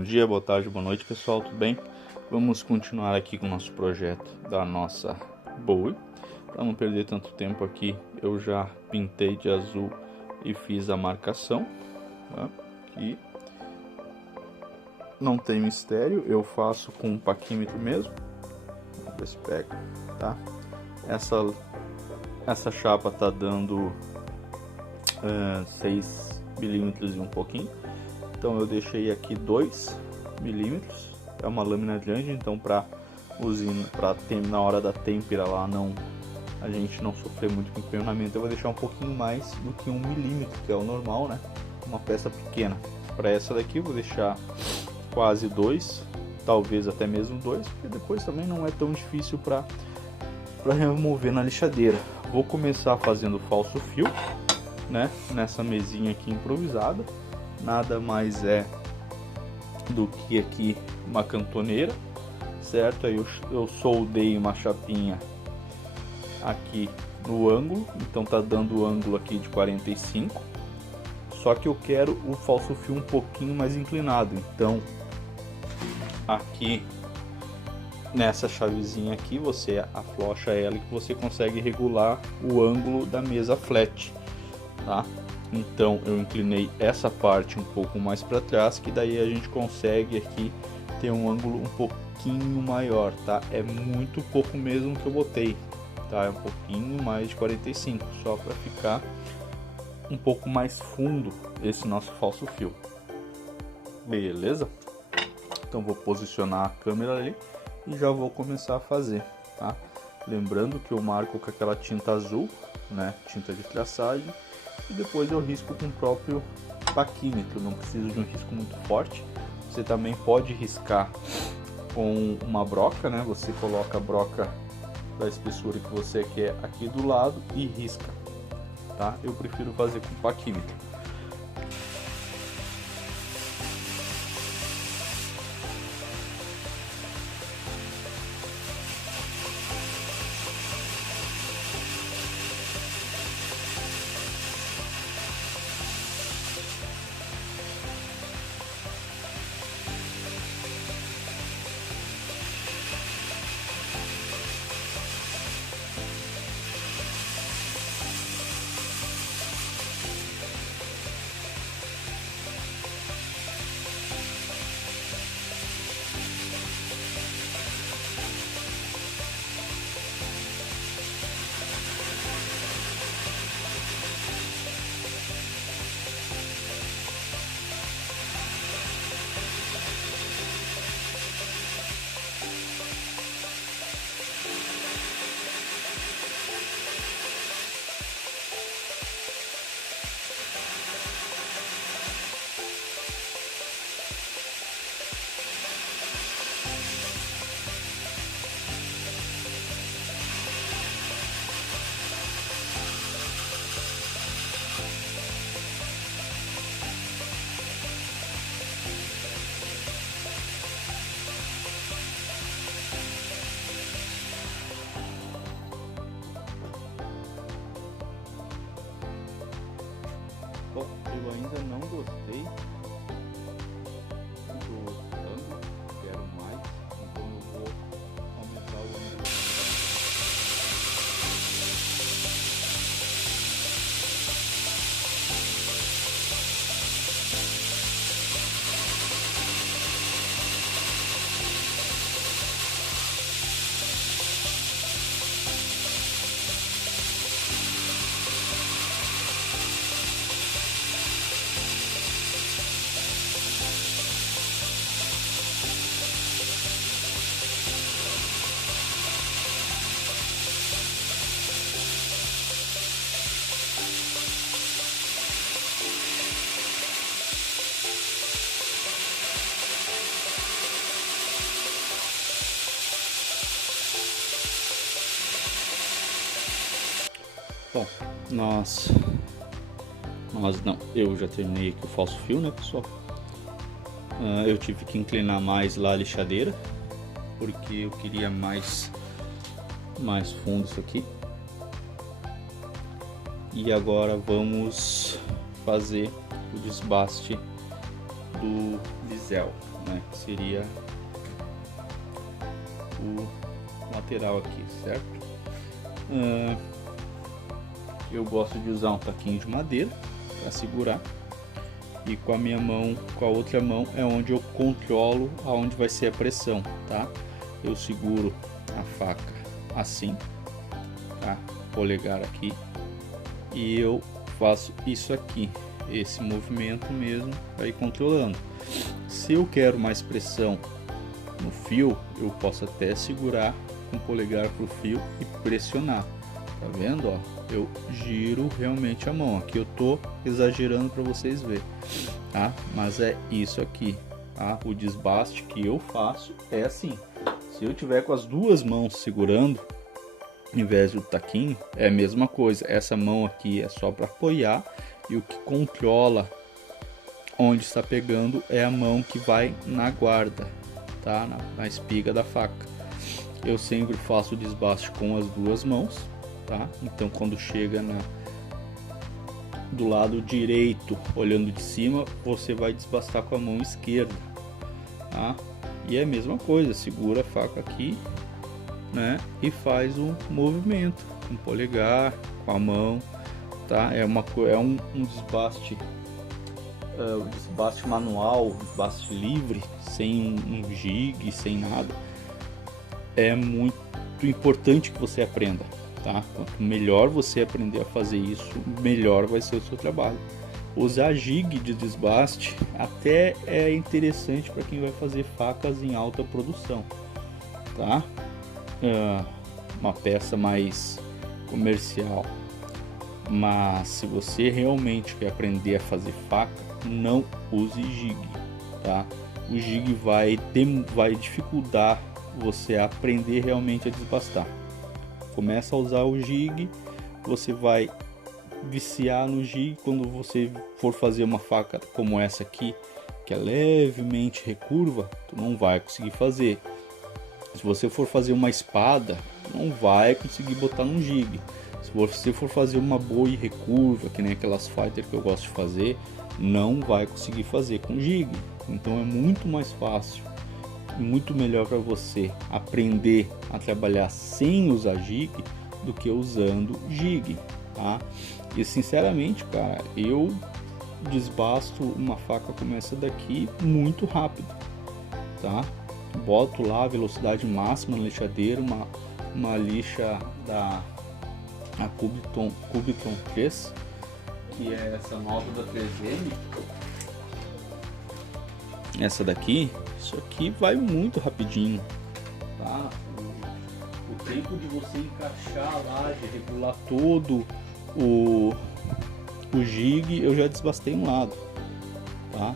Bom dia, boa tarde, boa noite, pessoal, tudo bem? Vamos continuar aqui com o nosso projeto da nossa Bowie. Para não perder tanto tempo aqui, eu já pintei de azul e fiz a marcação, tá? Aqui não tem mistério, eu faço com um paquímetro mesmo. Vamos ver se pega, tá? Essa chapa tá dando 6 milímetros e um pouquinho. Então eu deixei aqui 2 milímetros. É uma lâmina grande, então para na hora da têmpera lá a gente não sofrer muito com empenhamento, eu vou deixar um pouquinho mais do que 1 milímetro, que é o normal, né? Uma peça pequena. Para essa daqui eu vou deixar quase 2, talvez até mesmo 2, porque depois também não é tão difícil para remover na lixadeira. Vou começar fazendo falso fio, né? Nessa mesinha aqui improvisada. Nada mais é do que aqui uma cantoneira, certo? Aí eu soldei uma chapinha aqui no ângulo, então tá dando o ângulo aqui de 45. Só que eu quero o falso fio um pouquinho mais inclinado, então aqui nessa chavezinha aqui você aflocha ela e você consegue regular o ângulo da mesa flat, tá? Então eu inclinei essa parte um pouco mais para trás, que daí a gente consegue aqui ter um ângulo um pouquinho maior, tá? É muito pouco mesmo que eu botei, tá? É um pouquinho mais de 45, só para ficar um pouco mais fundo esse nosso falso fio. Beleza? Então vou posicionar a câmera ali e já vou começar a fazer, tá? Lembrando que eu marco com aquela tinta azul, né? Tinta de traçagem. E depois eu risco com o próprio paquímetro, não preciso de um risco muito forte. Você também pode riscar com uma broca, né? Você coloca a broca da espessura que você quer aqui do lado e risca, tá? Eu prefiro fazer com paquímetro. Bom, eu ainda não gostei do ângulo, quero mais, então eu vou aumentar o ângulo. Bom, eu já terminei aqui o falso fio, né, pessoal? Eu tive que inclinar mais lá a lixadeira, porque eu queria mais fundo isso aqui. E agora vamos fazer o desbaste do bisel, né, que seria o lateral aqui, certo? Eu gosto de usar um taquinho de madeira para segurar, e com a minha mão, com a outra mão é onde eu controlo aonde vai ser a pressão, tá? Eu seguro a faca assim, tá? Polegar aqui, e eu faço isso aqui, esse movimento mesmo, aí controlando. Se eu quero mais pressão no fio, eu posso até segurar com o polegar pro fio e pressionar. Tá vendo, ó? Eu giro realmente a mão. Aqui eu tô exagerando para vocês verem, tá? Mas é isso aqui, tá? O desbaste que eu faço é assim. Se eu tiver com as duas mãos segurando, em vez do taquinho, é a mesma coisa. Essa mão aqui é só para apoiar, e o que controla onde está pegando é a mão que vai na guarda, tá? Na espiga da faca. Eu sempre faço o desbaste com as duas mãos, tá? Então quando chega do lado direito, olhando de cima, você vai desbastar com a mão esquerda, tá? E é a mesma coisa, segura a faca aqui, né? E faz um movimento com o polegar, com a mão, tá? É um desbaste, desbaste manual, desbaste livre, sem um jig, sem nada. É muito importante que você aprenda, tá? Quanto melhor você aprender a fazer isso, melhor vai ser o seu trabalho. Usar jig de desbaste até é interessante para quem vai fazer facas em alta produção, tá? Uma peça mais comercial. Mas se você realmente quer aprender a fazer faca, não use jig, tá? O jig vai dificultar você aprender realmente a desbastar. Começa a usar o jig, você vai viciar no jig. Quando você for fazer uma faca como essa aqui, que é levemente recurva, tu não vai conseguir fazer. Se você for fazer uma espada, não vai conseguir botar no jig. Se você for fazer uma boa e recurva, que nem aquelas fighter que eu gosto de fazer, não vai conseguir fazer com jig. Então é muito mais fácil, muito melhor para você aprender a trabalhar sem usar jig do que usando jig, tá? E sinceramente, cara, eu desbasto uma faca como essa daqui muito rápido, tá? Boto lá a velocidade máxima na lixadeira, uma lixa da Cubitron 3, que é essa nova da 3M. Essa daqui, isso aqui vai muito rapidinho, tá? O tempo de você encaixar lá, de regular todo o jig, eu já desbastei um lado, tá?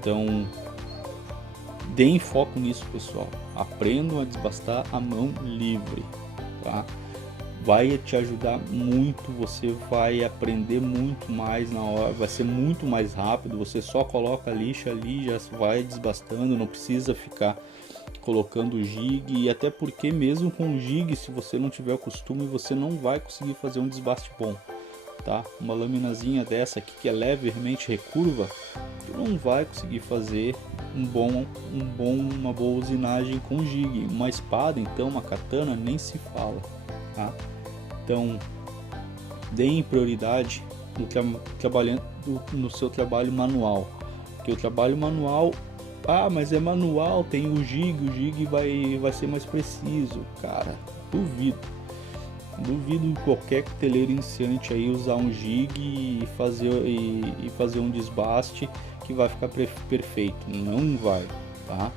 Então deem foco nisso, pessoal. Aprendam a desbastar a mão livre, tá? Vai te ajudar muito, você vai aprender muito mais na hora, vai ser muito mais rápido. Você só coloca a lixa ali, já vai desbastando, não precisa ficar colocando jig. E até porque mesmo com jig, se você não tiver o costume, você não vai conseguir fazer um desbaste bom, tá? Uma laminazinha dessa aqui que é levemente recurva, tu não vai conseguir fazer uma boa usinagem com jig. Uma espada, então, uma katana, nem se fala, tá? Então, deem prioridade no seu trabalho manual, porque o trabalho manual, mas é manual, tem o jig vai ser mais preciso. Cara, duvido qualquer cuteleiro iniciante aí usar um jig e fazer um desbaste que vai ficar perfeito. Não vai, tá?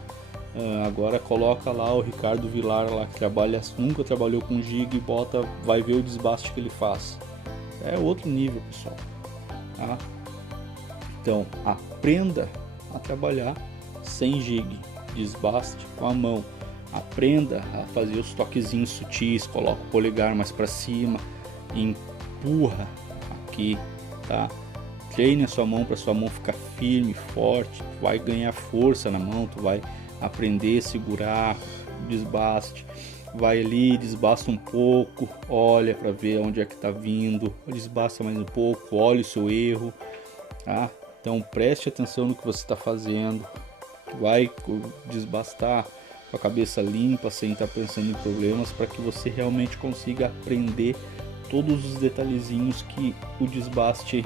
Agora coloca lá o Ricardo Vilar lá, que nunca trabalhou com jig, vai ver o desbaste que ele faz. É outro nível, pessoal, tá? Então aprenda a trabalhar sem jig, desbaste com a mão. Aprenda a fazer os toquezinhos sutis, coloca o polegar mais para cima, empurra aqui, tá? Treine a sua mão para sua mão ficar firme, forte, tu vai ganhar força na mão, tu vai aprender a segurar o desbaste. Vai ali, desbasta um pouco, olha para ver onde é que tá vindo, desbasta mais um pouco, olha o seu erro, tá? Então preste atenção no que você está fazendo, vai desbastar com a cabeça limpa, sem estar pensando em problemas, para que você realmente consiga aprender todos os detalhezinhos que o desbaste,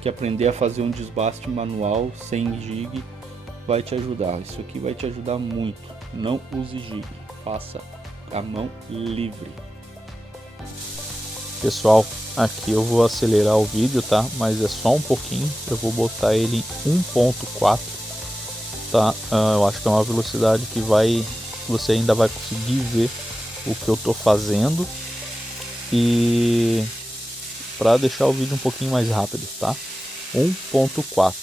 que aprender a fazer um desbaste manual sem jig vai te ajudar. Isso aqui vai te ajudar muito. Não use jig, faça a mão livre. Pessoal, aqui eu vou acelerar o vídeo, tá? Mas é só um pouquinho. Eu vou botar ele em 1.4, tá? Eu acho que é uma velocidade que você ainda vai conseguir ver o que eu tô fazendo, e para deixar o vídeo um pouquinho mais rápido, tá? 1.4.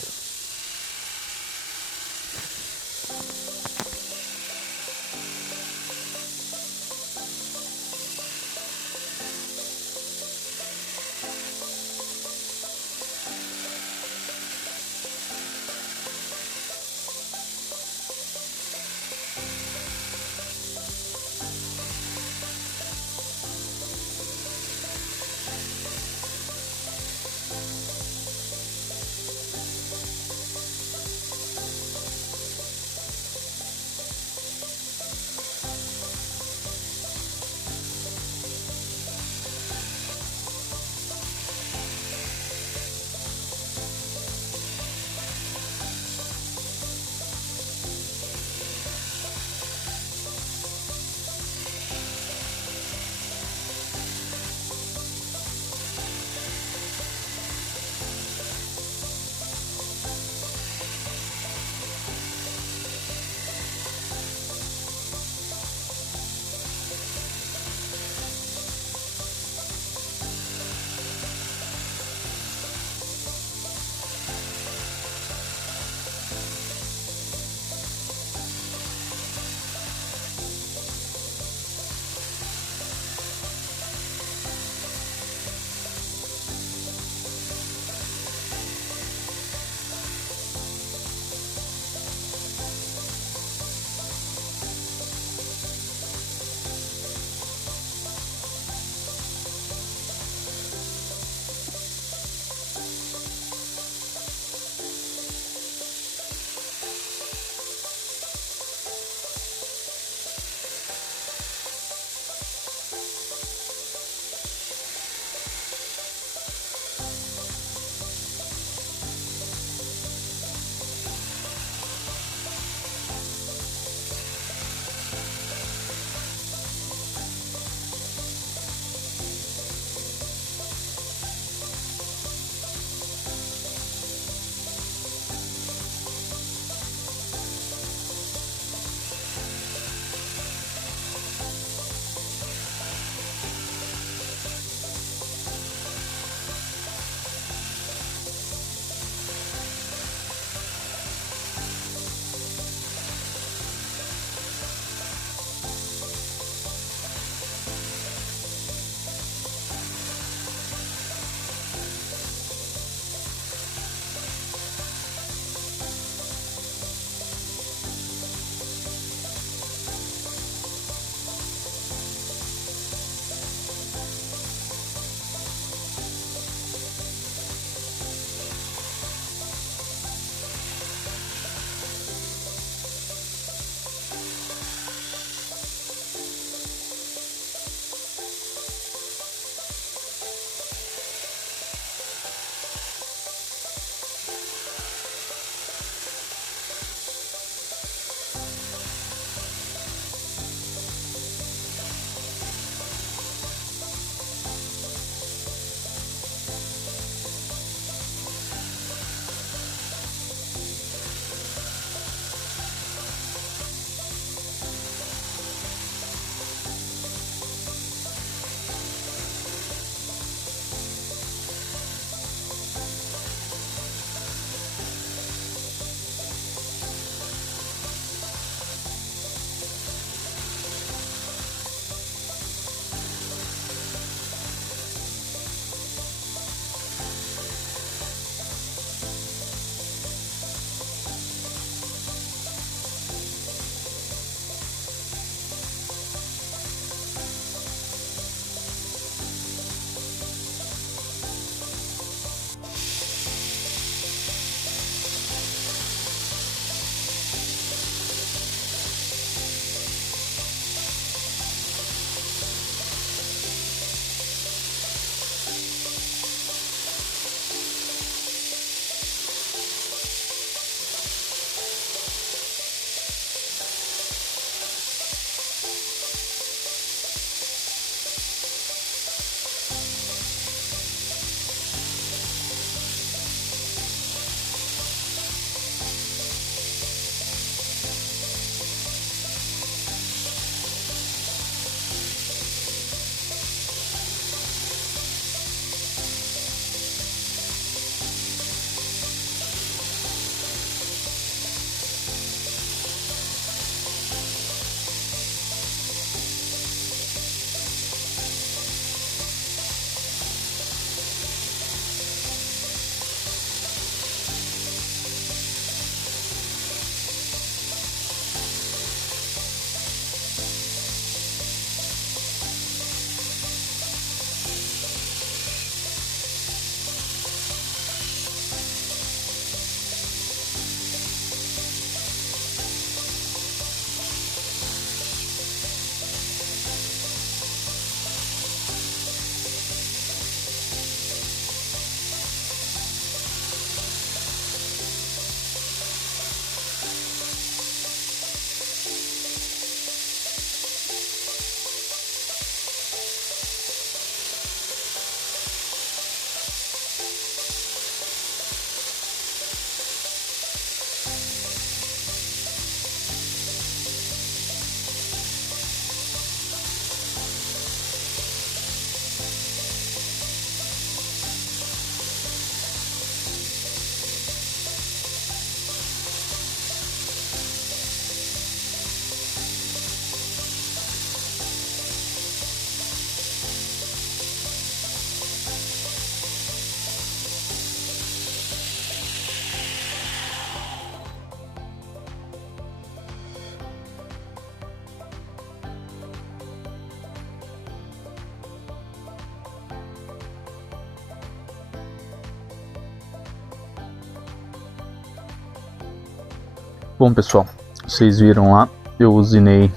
Bom pessoal, vocês viram lá, eu usinei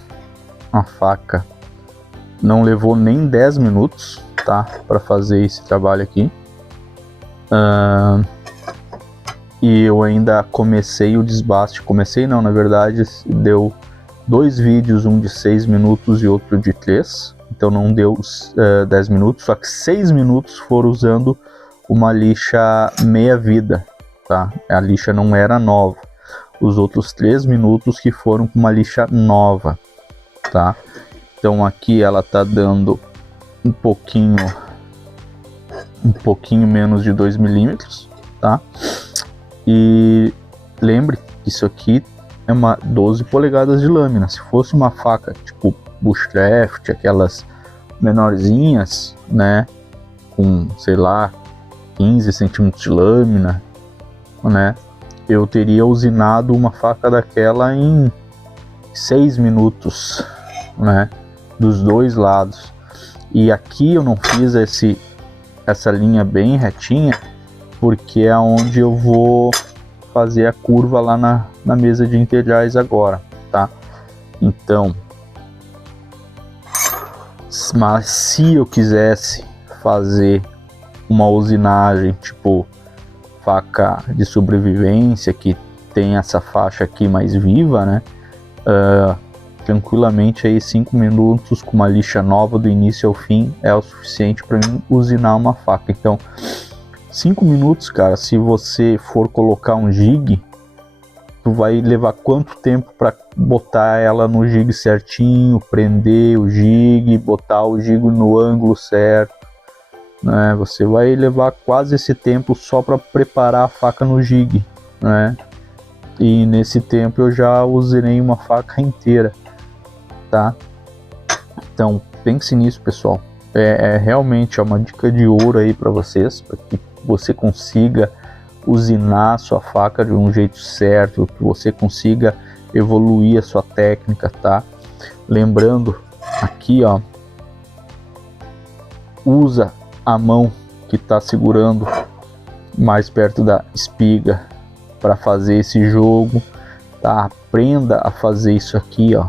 a faca, não levou nem 10 minutos, tá, para fazer esse trabalho aqui. E eu ainda comecei o desbaste, na verdade deu 2 vídeos, um de 6 minutos e outro de 3, então não deu 10 minutos, só que 6 minutos foram usando uma lixa meia vida, tá? A lixa não era nova, os outros 3 minutos que foram com uma lixa nova, tá? Então aqui ela tá dando um pouquinho menos de 2 milímetros, tá? E lembre que isso aqui é uma 12 polegadas de lâmina. Se fosse uma faca tipo Bushcraft, aquelas menorzinhas, né, com, sei lá, 15 centímetros de lâmina, né, eu teria usinado uma faca daquela em 6 minutos, né, dos dois lados. E aqui eu não fiz essa linha bem retinha, porque é onde eu vou fazer a curva lá na mesa de integrais agora, tá? Então, mas se eu quisesse fazer uma usinagem tipo faca de sobrevivência, que tem essa faixa aqui mais viva, né? Tranquilamente aí 5 minutos com uma lixa nova do início ao fim é o suficiente para mim usinar uma faca. Então 5 minutos, cara, se você for colocar um jig, tu vai levar quanto tempo para botar ela no jig certinho, prender o jig, botar o jig no ângulo certo, né? Você vai levar quase esse tempo só para preparar a faca no jig, né? E nesse tempo eu já usinei uma faca inteira, tá? Então pense nisso, pessoal. Realmente é uma dica de ouro aí para vocês, para que você consiga usinar a sua faca de um jeito certo, que você consiga evoluir a sua técnica, tá? Lembrando aqui, ó, usa a mão que está segurando mais perto da espiga para fazer esse jogo, tá? Aprenda a fazer isso aqui, ó.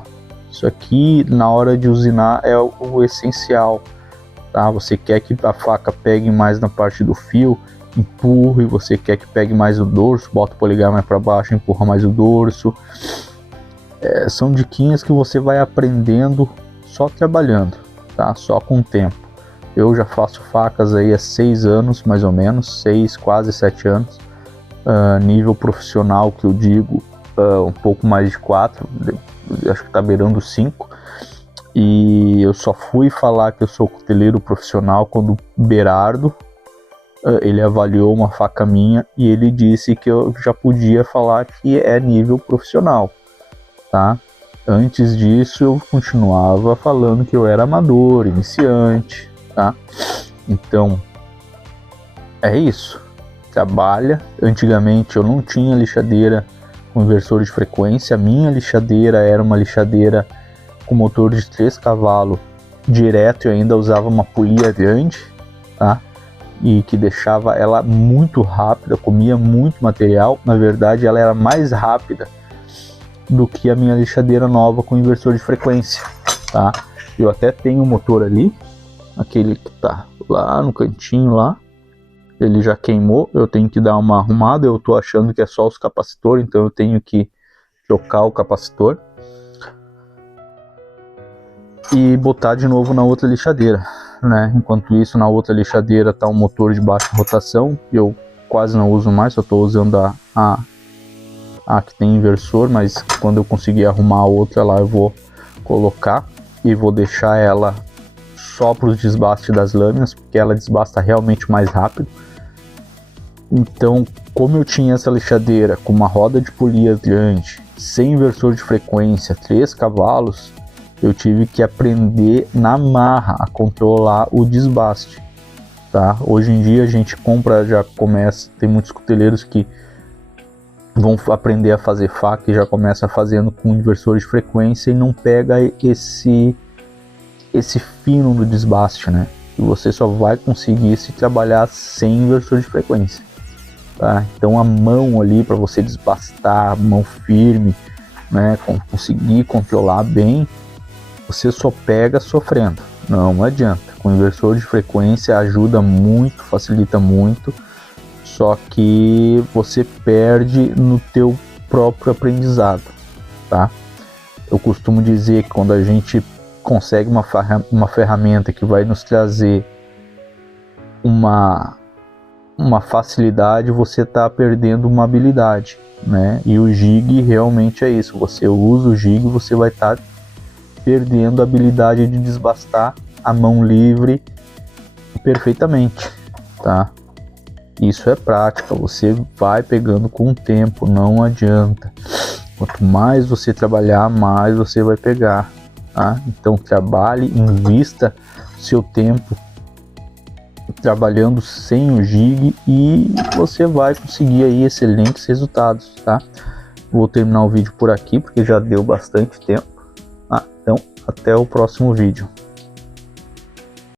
Isso aqui na hora de usinar é o essencial, tá? Você quer que a faca pegue mais na parte do fio, empurre. Você quer que pegue mais o dorso, bota o polegar mais para baixo, empurra mais o dorso. São diquinhas que você vai aprendendo só trabalhando, tá? Só com o tempo. Eu já faço facas aí há 6 anos, mais ou menos, 6, quase 7 anos. Nível profissional que eu digo, um pouco mais de 4, acho que tá beirando 5. E eu só fui falar que eu sou cuteleiro profissional quando o Berardo, ele avaliou uma faca minha e ele disse que eu já podia falar que é nível profissional, tá? Antes disso eu continuava falando que eu era amador, iniciante, tá? Então é isso, trabalha. Antigamente eu não tinha lixadeira com inversor de frequência, a minha lixadeira era uma lixadeira com motor de 3 cavalos direto, e ainda usava uma polia grande, tá? E que deixava ela muito rápida, comia muito material. Na verdade ela era mais rápida do que a minha lixadeira nova com inversor de frequência, tá? Eu até tenho um motor ali, aquele que tá lá no cantinho lá, ele já queimou, eu tenho que dar uma arrumada. Eu tô achando que é só os capacitores, então eu tenho que trocar o capacitor e botar de novo na outra lixadeira, né? Enquanto isso, na outra lixadeira tá um motor de baixa rotação, que eu quase não uso mais, só tô usando a que tem inversor, mas quando eu conseguir arrumar a outra lá eu vou colocar e vou deixar ela só para os desbastes das lâminas, porque ela desbasta realmente mais rápido. Então, como eu tinha essa lixadeira com uma roda de polia grande, sem inversor de frequência, 3 cavalos, eu tive que aprender na marra a controlar o desbaste, tá? Hoje em dia a gente compra, já começa, tem muitos cuteleiros que vão aprender a fazer faca e já começa fazendo com inversor de frequência e não pega esse fino do desbaste, né? E você só vai conseguir se trabalhar sem inversor de frequência, tá? Então a mão ali para você desbastar, a mão firme, né, conseguir controlar bem, você só pega sofrendo, não adianta. Com inversor de frequência ajuda muito, facilita muito, só que você perde no teu próprio aprendizado, tá? Eu costumo dizer que quando a gente consegue uma ferramenta que vai nos trazer uma facilidade, você está perdendo uma habilidade, né? E o jig realmente é isso. Você usa o jig, você vai estar perdendo a habilidade de desbastar a mão livre perfeitamente, tá? Isso é prática, você vai pegando com o tempo, não adianta. Quanto mais você trabalhar, mais você vai pegar, tá? Então trabalhe, invista seu tempo trabalhando sem o jig e você vai conseguir aí excelentes resultados, tá? Vou terminar o vídeo por aqui porque já deu bastante tempo, tá? Então até o próximo vídeo.